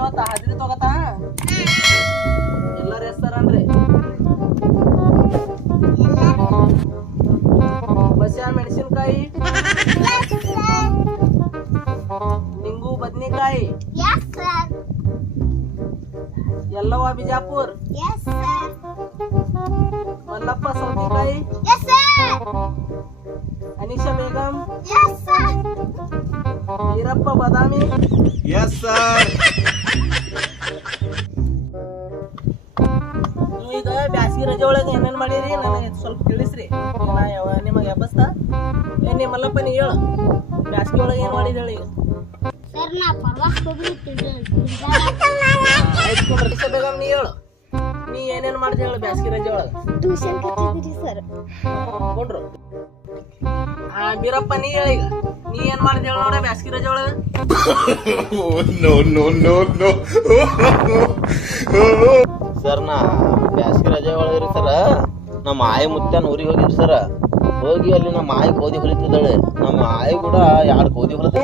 ಇವತ್ತ ಹಾಜರಿ ತಗೋತ ಎಲ್ಲಾರ ಹೆಸರನ್ರಿ ಬಸ್ಯಾ ಮೆಣಸಿನಕಾಯಿ ನಿಂಗು ಬದನೆಕಾಯಿ ಎಲ್ಲವ ಬಿಜಾಪುರ್ ಮಲ್ಲಪ್ಪ ಸೌತೆಕಾಯಿ ಅನಿಶಾ ಬೇಗಂ ವೀರಪ್ಪ ಬಾದಾಮಿ ಈಗ ಬ್ಯಾಸಗಿ ರಜೆ ಒಳಗೆ ಏನೇನ್ ಮಾಡಿರಿ ನನಗೆ ಸ್ವಲ್ಪ ತಿಳಿಸ್ರಿ. ನಿಮಗೆ ಎಬ್ಬಸ್ತಾ ಏನ್ ಮಲ್ಲಪ್ಪ ನೀ ಹೇಳು ಬ್ಯಾಸಗಿ ಒಳಗೆ ಏನ್ ಮಾಡಿದ ಹೇಳಿ. ಬೇಗಂ ನೀ ಹೇಳು ನೀ ಏನೇನ್ ಮಾಡ್ದೆ ಹೇಳು ಬ್ಯಾಸಗಿ ರಜೆ ಒಳಗೆ. ಕೊಂಡ್ರು ಬೀರಪ್ಪ ನೀ ಹೇಳಿ ಈಗ ನೀ ಏನ್ ಮಾಡಿದ ಹೇಳ ನೋಡ ಬ್ಯಾಸಗಿ ರಜೆ ಒಳಗೆ. ಸರ್ ನಾ ಬ್ಯಾಸಗಿ ರಜೆ ಒಳಗ್ರಿ ಸರ ನಮ್ಮ ಆಯಿ ಮುತ್ತನ ಊರಿಗೆ ಹೋಗಿದ್ರಿ ಸರ. ಹೋಗಿ ಅಲ್ಲಿ ನಮ್ಮ ಆಯಿ ಕೋದಿ ಹೊಲಿತಿದ್ದಾಳೆ. ನಮ್ಮ ಆಯಿ ಕೂಡ 2 ಕೋದಿ ಹೊಲದ